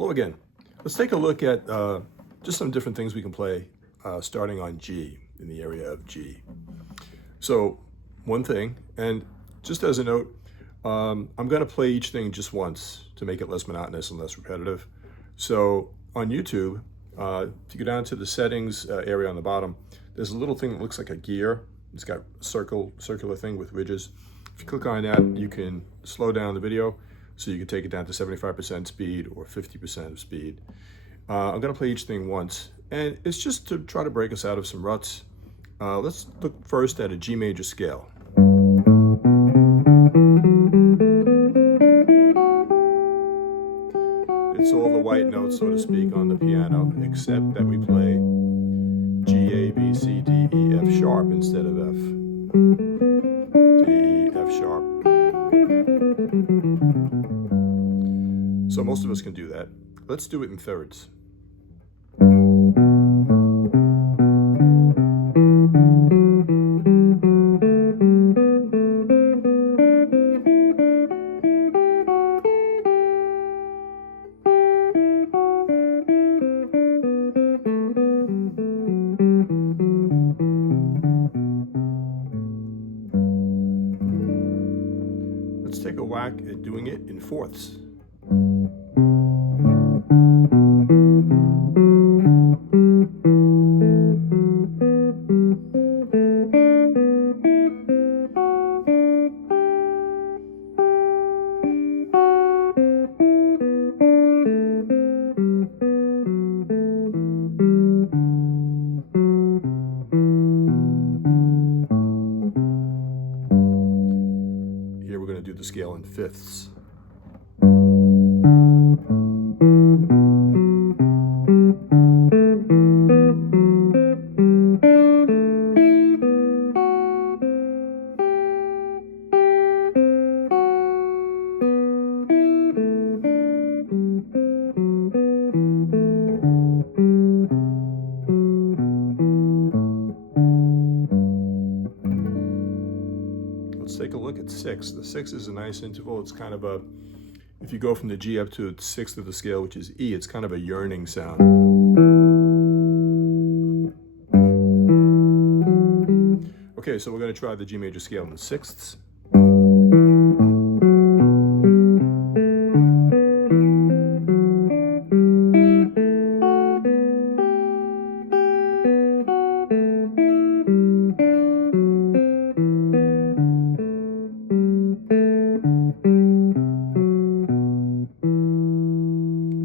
Hello again. Let's take a look at just some different things we can play starting on G, in the area of G. So one thing, and just as a note, I'm going to play each thing just once to make it less monotonous and less repetitive. So on YouTube, if you go down to the settings area on the bottom, there's a little thing that looks like a gear. It's got a circular thing with ridges. If you click on that, you can slow down the video. So you can take it down to 75% speed or 50% of speed. I'm gonna play each thing once, and it's just to try to break us out of some ruts. Let's look first at a G major scale. It's all the white notes, so to speak, on the piano, except that we play G, A, B, C, D, E, F sharp instead of F. D, F sharp. So most of us can do that. Let's do it in thirds. Let's take a whack at doing it in fourths. Here we're going to do the scale in fifths. Let's take a look at six. The six is a nice interval. It's kind of a, if you go from the G up to the sixth of the scale, which is E, it's kind of a yearning sound. Okay, so we're going to try the G major scale in the sixths.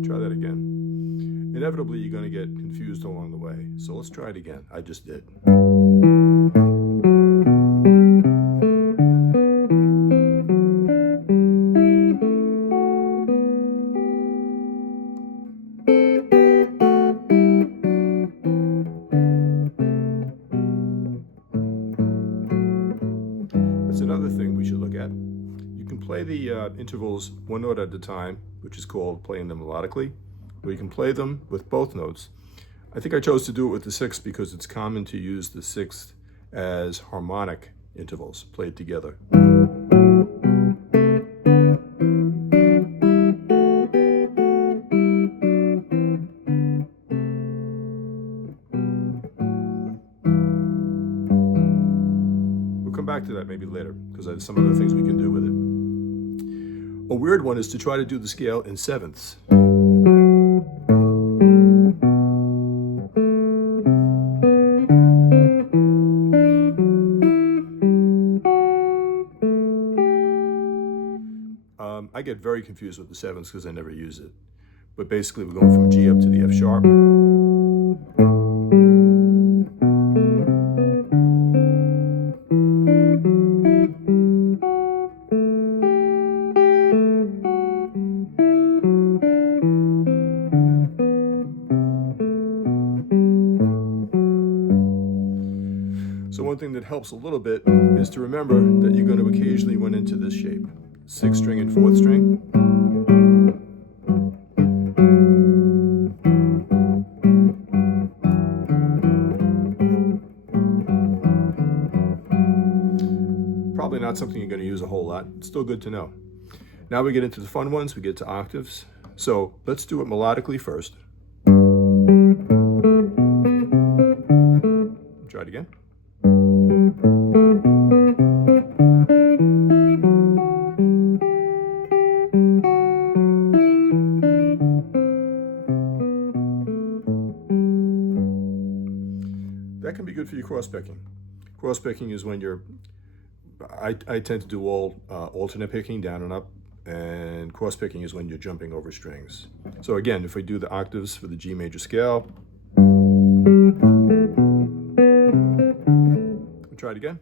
Try that again. Inevitably, you're going to get confused along the way. So let's try it again. I just did. That's another thing we should look at. You can play the intervals one note at a time, which is called playing them melodically, or you can play them with both notes. I think I chose to do it with the sixth because it's common to use the sixth as harmonic intervals played together. We'll come back to that maybe later because there's some other things we can do with it. A weird one is to try to do the scale in sevenths. I get very confused with the sevenths because I never use it. But basically we're going from G up to the F sharp. So one thing that helps a little bit is to remember that you're going to occasionally run into this shape. Sixth string and fourth string. Probably not something you're going to use a whole lot. It's still good to know. Now we get into the fun ones. We get to octaves. So let's do it melodically first. Try it again. That can be good for your cross-picking. Cross-picking is when you're, I tend to do all alternate picking, down and up, and cross-picking is when you're jumping over strings. So again, if we do the octaves for the G major scale, we'll try it again.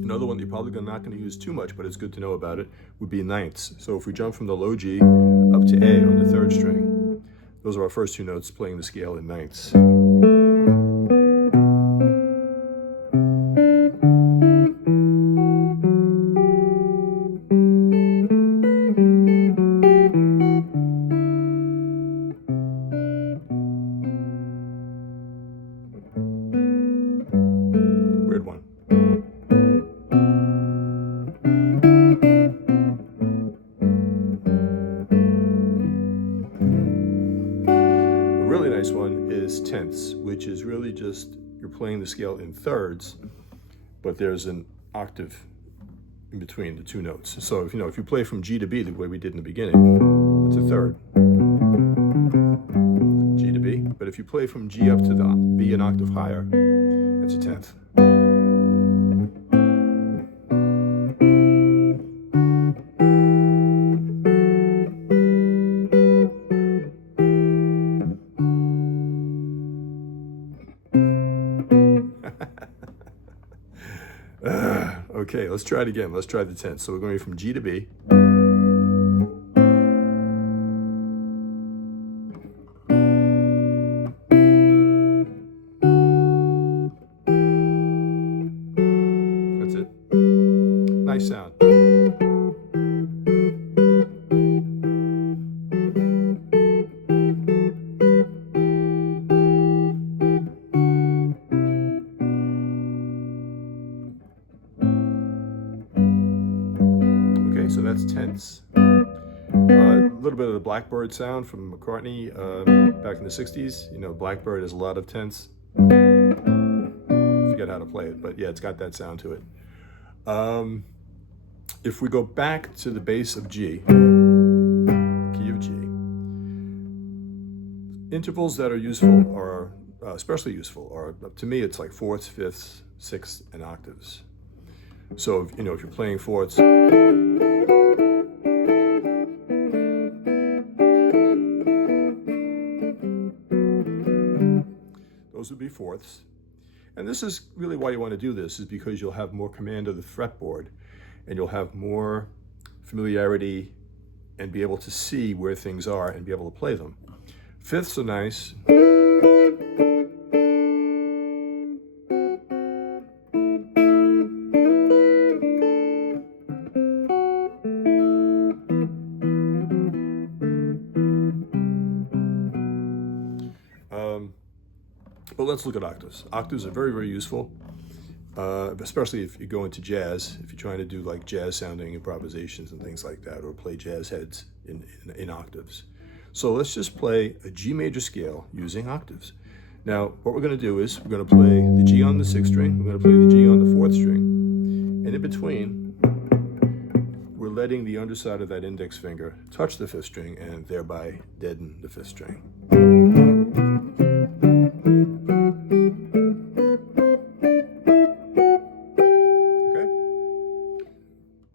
Another one that you're probably not going to use too much, but it's good to know about it, would be ninths. So if we jump from the low G up to A on the third string, those are our first two notes playing the scale in ninths. Weird one. Really nice one is tenths, which is really just you're playing the scale in thirds, but there's an octave in between the two notes. So if you play from G to B the way we did in the beginning, that's a third. G to B. But if you play from G up to the B an octave higher, that's a tenth. Okay, let's try it again. Let's try the tenth. So we're going from G to B. That's it. Nice sound. So that's tenths. A little bit of the Blackbird sound from McCartney back in the 60s. Blackbird has a lot of tenths. Forget how to play it, but yeah, it's got that sound to it. If we go back to the bass of G, key of G, intervals that are useful are, especially useful, are, to me, it's like fourths, fifths, sixths, and octaves. So, if you're playing fourths, those would be fourths. And this is really why you want to do this, is because you'll have more command of the fretboard and you'll have more familiarity and be able to see where things are and be able to play them. Fifths are nice. But let's look at octaves. Octaves are very, very useful, especially if you go into jazz, if you're trying to do like jazz sounding improvisations and things like that, or play jazz heads in octaves. So let's just play a G major scale using octaves. Now, what we're going to do is we're going to play the G on the sixth string, we're going to play the G on the fourth string, and in between, we're letting the underside of that index finger touch the fifth string and thereby deaden the fifth string.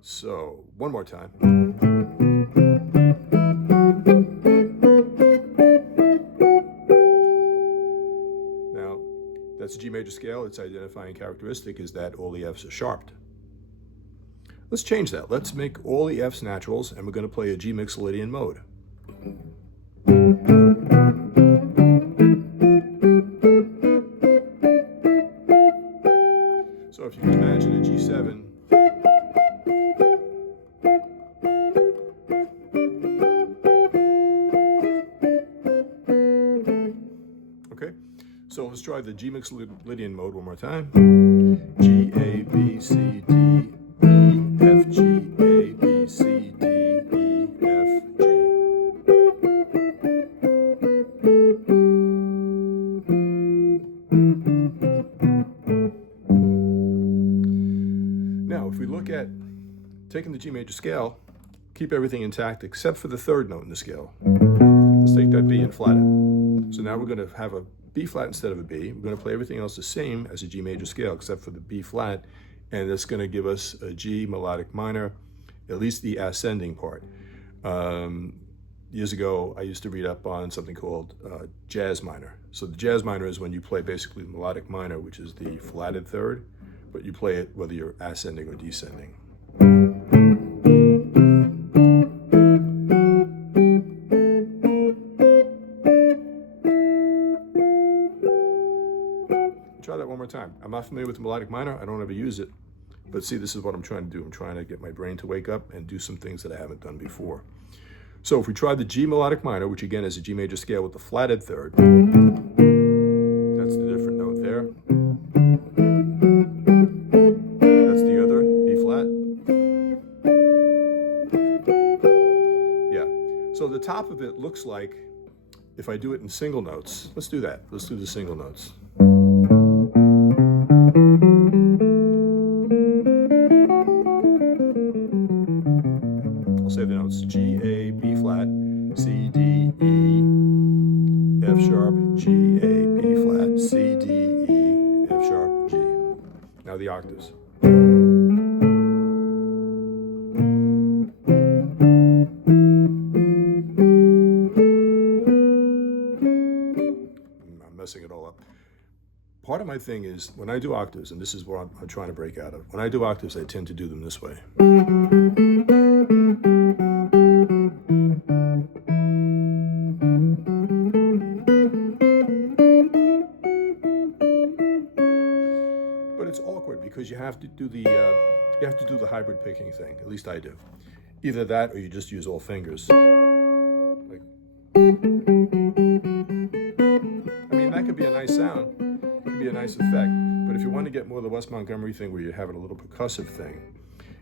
So, one more time. Now, that's a G major scale. Its identifying characteristic is that all the Fs are sharped. Let's change that. Let's make all the Fs naturals, and we're going to play a G Mixolydian mode. So if you can imagine a G7 try the G Mixolydian mode one more time. G, A, B, C, D, E, F, G, A, B, C, D, E, F, G. Now, if we look at taking the G major scale, keep everything intact except for the third note in the scale. Let's take that B and flat it. So now we're going to have a B flat instead of a B. We're going to play everything else the same as a G major scale except for the B flat, and that's going to give us a G melodic minor, at least the ascending part. Years ago, I used to read up on something called jazz minor. So the jazz minor is when you play basically the melodic minor, which is the flatted third, but you play it whether you're ascending or descending. Try that one more time. I'm not familiar with the melodic minor. I don't ever use it. But see, this is what I'm trying to do. I'm trying to get my brain to wake up and do some things that I haven't done before. So if we try the G melodic minor, which again is a G major scale with the flatted third, that's the different note there. That's the other, B flat. Yeah. So the top of it looks like, if I do it in single notes, let's do that. Let's do the single notes. I'll say the notes: G, A, B flat, C, D, E, F sharp, G, A, B flat, C, D, E, F sharp, G. Now the octaves. I'm messing it all up. Part of my thing is when I do octaves, and this is what I'm trying to break out of. When I do octaves, I tend to do them this way. But it's awkward because you have to do the hybrid picking thing. At least I do. Either that, or you just use all fingers. Like, I mean, that could be a nice sound. Be a nice effect, but if you want to get more of the Wes Montgomery thing where you have it a little percussive thing,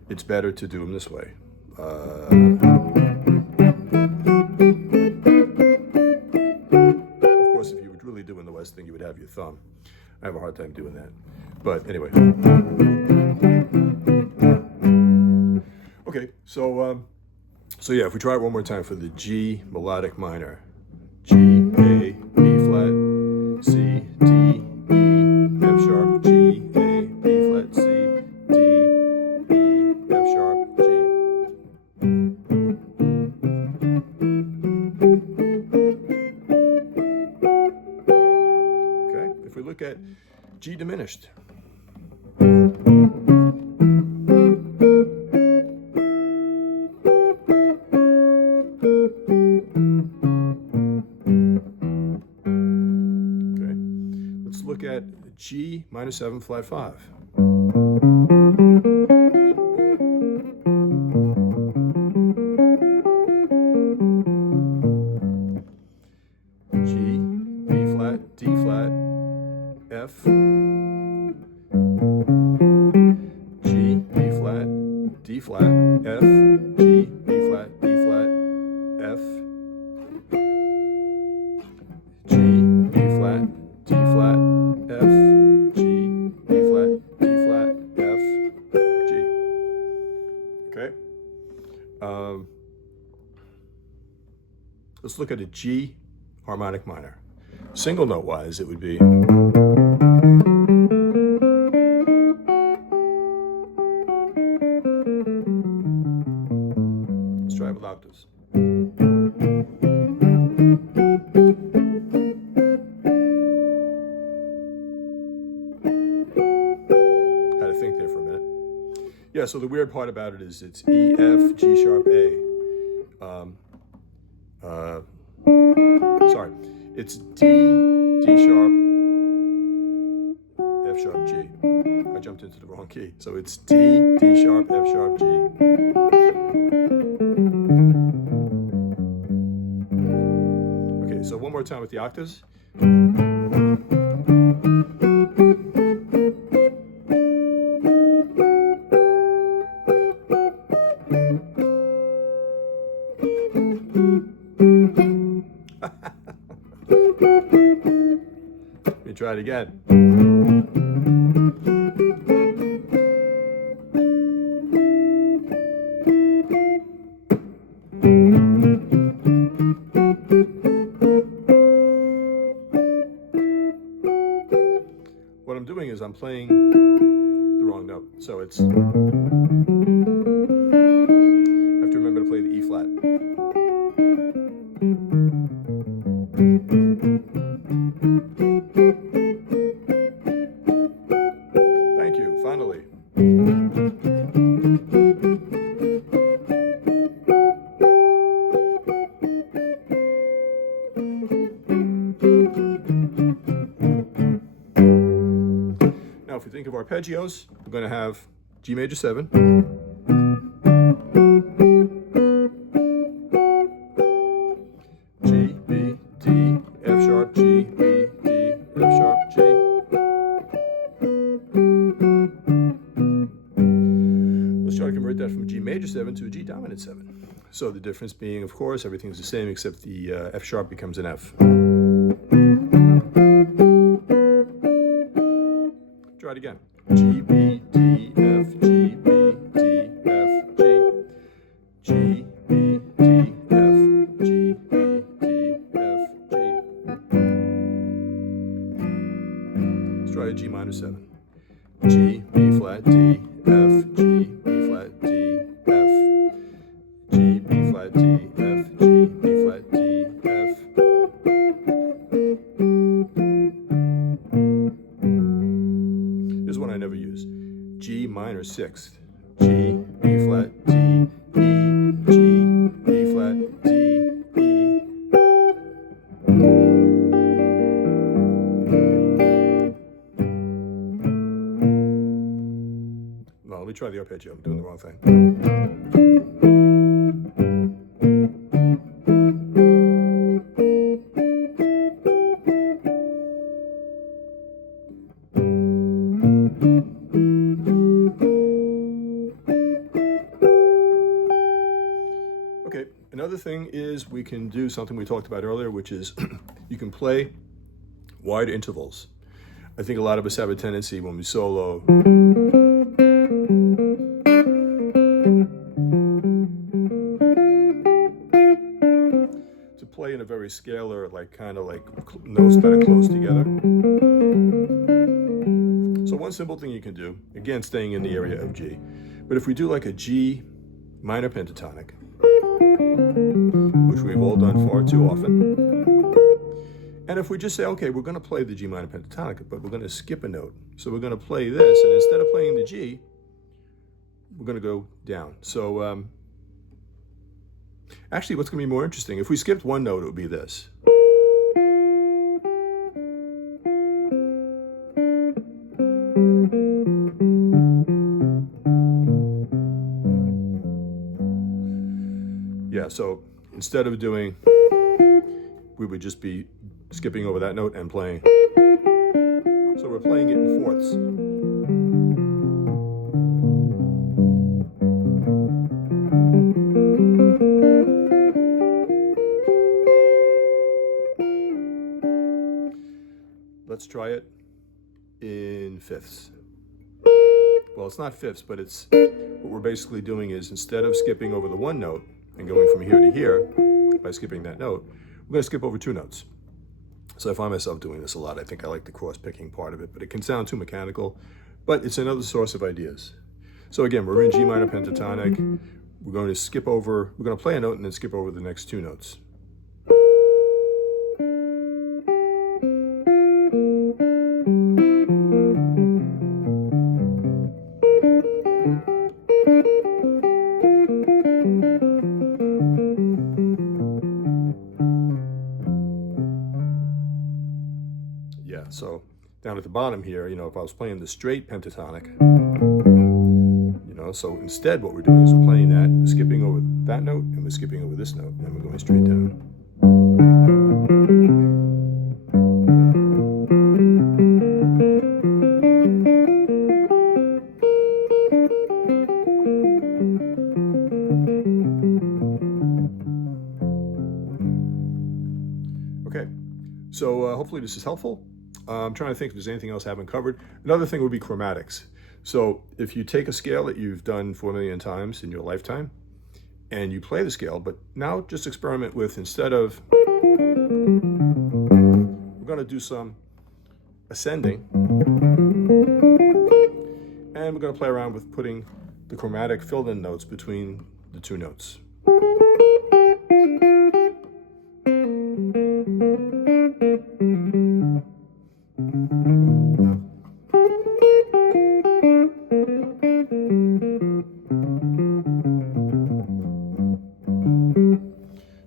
it's better to do them this way. Of course, if you were really doing the Wes thing, you would have your thumb. I have a hard time doing that, but anyway. Okay, so yeah, if we try it one more time for the G melodic minor, G, A, B flat, C, D, F sharp, G, A, B flat, C, D, E, F sharp, G. Okay, if we look at G diminished. Look at G minor 7 flat 5. G, B flat, D flat, F, G, B flat, D flat, F, G, B flat, D flat, F, G, B flat, D flat, F, G, B flat, D flat, F, G. Okay. Let's look at a G harmonic minor. Single note wise, it would be. Let's try it with octaves. Yeah, so the weird part about it is it's E, F, G sharp, A. Sorry, it's D, D sharp, F sharp, G. I jumped into the wrong key. So it's D, D sharp, F sharp, G. Okay, so one more time with the octaves. try it again. What I'm doing is I'm playing the wrong note. So it's, I have to remember to play the E flat. Thank you, finally. Now, if we think of arpeggios, we're going to have G major 7, G, B, D, F sharp, G, B, D, F sharp, G. Let's try to convert that from G major 7 to a G dominant 7. So the difference being, of course, everything's the same except the F sharp becomes an F. Try it again. G, B, D, F, G, B, D, F, G. G, B, D, F, G, B, D, F, G. Let's try a G minor 7. G, B flat, D, F, G, B flat, D, F. G, B flat, D, F, G, B flat, D, F. Here's one I never use. G minor 6th. G, B flat, D, E, G, B flat, D, E. No, let me try the arpeggio. I'm doing the wrong thing. Okay, another thing is we can do something we talked about earlier, which is you can play wide intervals. I think a lot of us have a tendency when we solo to play in a very scalar, like kind of like notes that are close together. So one simple thing you can do, again staying in the area of G, but if we do like a G minor pentatonic, which we've all done far too often, and if we just say, okay, we're going to play the G minor pentatonic, but we're going to skip a note. So we're going to play this, and instead of playing the G, we're going to go down. So actually, what's going to be more interesting, if we skipped one note, it would be this. Yeah, so instead of doing, we would just be skipping over that note and playing. So we're playing it in fourths. Let's try it in fifths. Well, it's not fifths, but it's what we're basically doing is instead of skipping over the one note and going from here to here by skipping that note, we're going to skip over two notes. So I find myself doing this a lot. I think I like the cross-picking part of it, but it can sound too mechanical, but it's another source of ideas. So again, we're in G minor pentatonic. We're going to skip over, we're going to play a note and then skip over the next two notes. Yeah, so down at the bottom here, you know, if I was playing the straight pentatonic, you know, so instead what we're doing is we're playing that, we're skipping over that note, and we're skipping over this note, and we're going straight down. Okay, so hopefully this is helpful. I'm trying to think if there's anything else I haven't covered. Another thing would be chromatics. So if you take a scale that you've done 4 million times in your lifetime and you play the scale, but now just experiment with, instead of, we're going to do some ascending, and we're going to play around with putting the chromatic filled in notes between the two notes.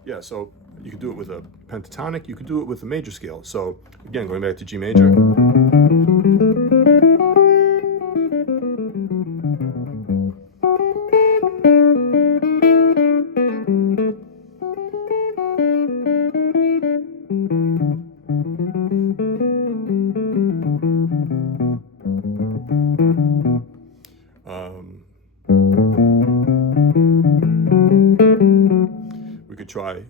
Yeah, so you could do it with a pentatonic, you could do it with a major scale. So again, going back to G major. We could try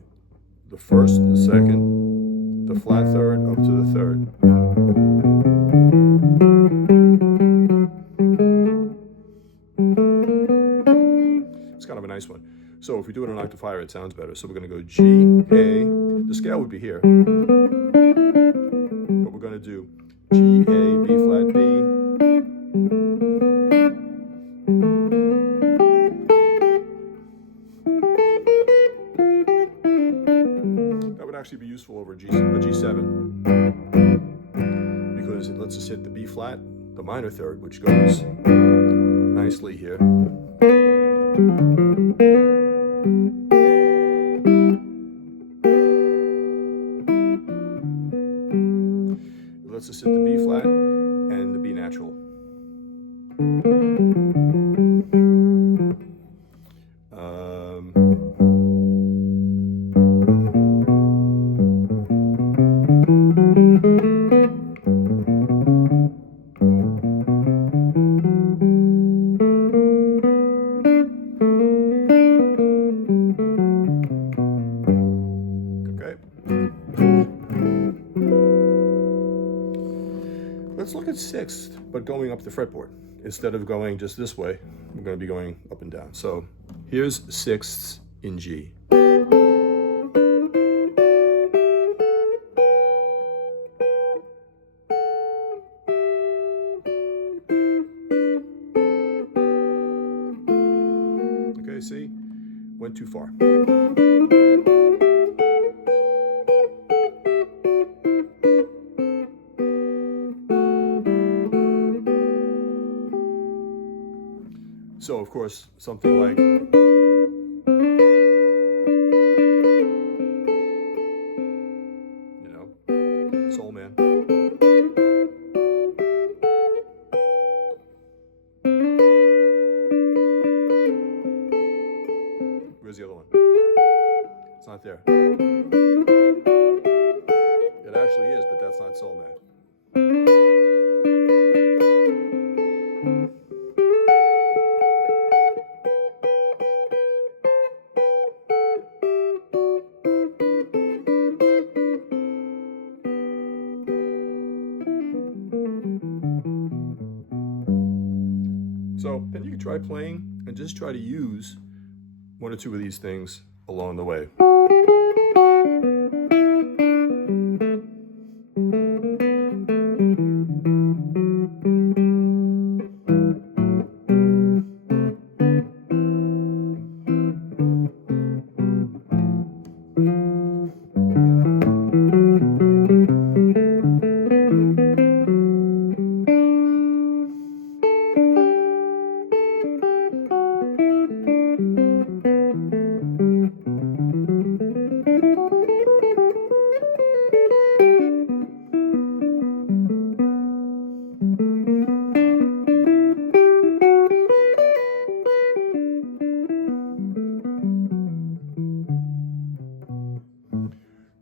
the first, the second, the flat third, up to the third. It's kind of a nice one. So if we do it on octave higher, it sounds better. So we're going to go G, A. The scale would be here, but we're going to do G, A, B flat, B. Actually be useful over a G7, because it lets us hit the B flat, the minor third, which goes nicely here. It lets us hit the B flat and the B natural. Let's look at sixth, but going up the fretboard. Instead of going just this way, we're going to be going up and down. So here's sixths in G. Okay, see? Went too far. So, of course, something like, you know, Soul Man. Where's the other one? It's not there. It actually is, but that's not Soul Man. So then you can try playing and just try to use one or two of these things along the way.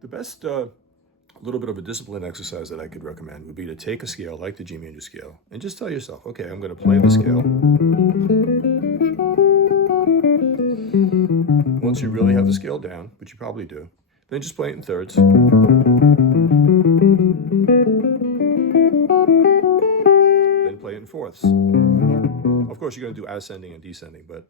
The best little bit of a discipline exercise that I could recommend would be to take a scale like the G major scale and just tell yourself, okay, I'm going to play the scale. Once you really have the scale down, which you probably do, then just play it in thirds. fourths. Of course, you're going to do ascending and descending, but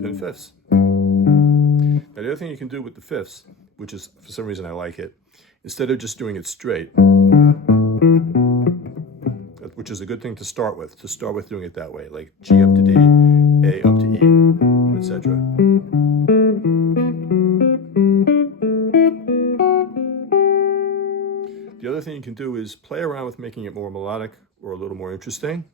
then fifths. Now, the other thing you can do with the fifths, which is, for some reason I like it, instead of just doing it straight, which is a good thing to start with doing it that way, like G up to D, A up to E, etc. The other thing you can do is play around with making it more melodic or a little more interesting.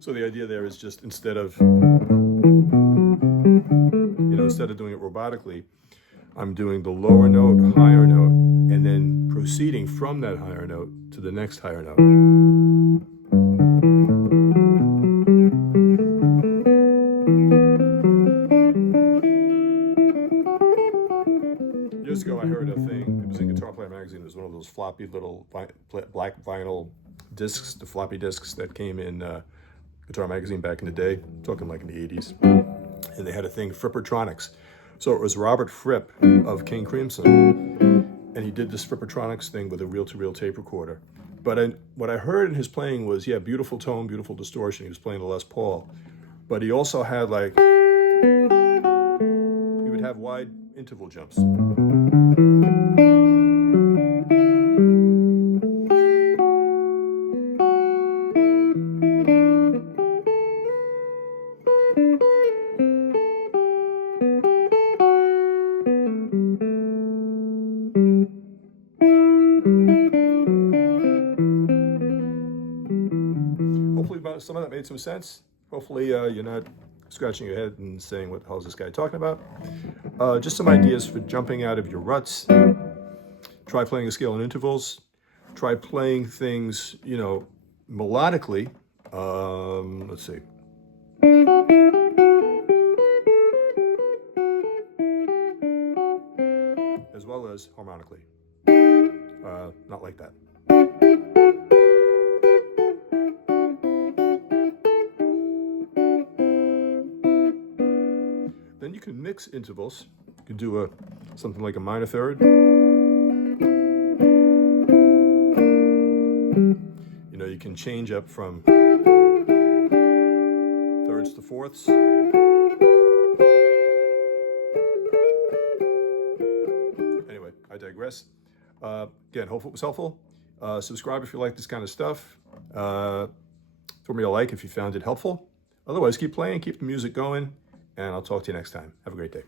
So the idea there is just instead of doing it robotically, I'm doing the lower note, higher note, and then proceeding from that higher note to the next higher note. Years ago, I heard a thing, it was in Guitar Player magazine, it was one of those floppy little black vinyl discs, the floppy discs that came in Guitar magazine back in the day, talking like in the 80s. And they had a thing, Frippertronics. So it was Robert Fripp of King Crimson, and he did this Frippertronics thing with a reel-to-reel tape recorder. But what I heard in his playing was, yeah, beautiful tone, beautiful distortion. He was playing the Les Paul. But he also had like, he would have wide interval jumps. Hopefully some of that made some sense. Hopefully you're not scratching your head and saying, what the hell is this guy talking about? Just some ideas for jumping out of your ruts. Try playing a scale in intervals. Try playing things, melodically. Let's see. As well as harmonically. Not like that. Then you can mix intervals. You can do something like a minor third. You can change up from thirds to fourths. Anyway, I digress. Again, hope it was helpful. Subscribe if you like this kind of stuff. Throw me a like if you found it helpful. Otherwise, keep playing, keep the music going, and I'll talk to you next time. Have a great day.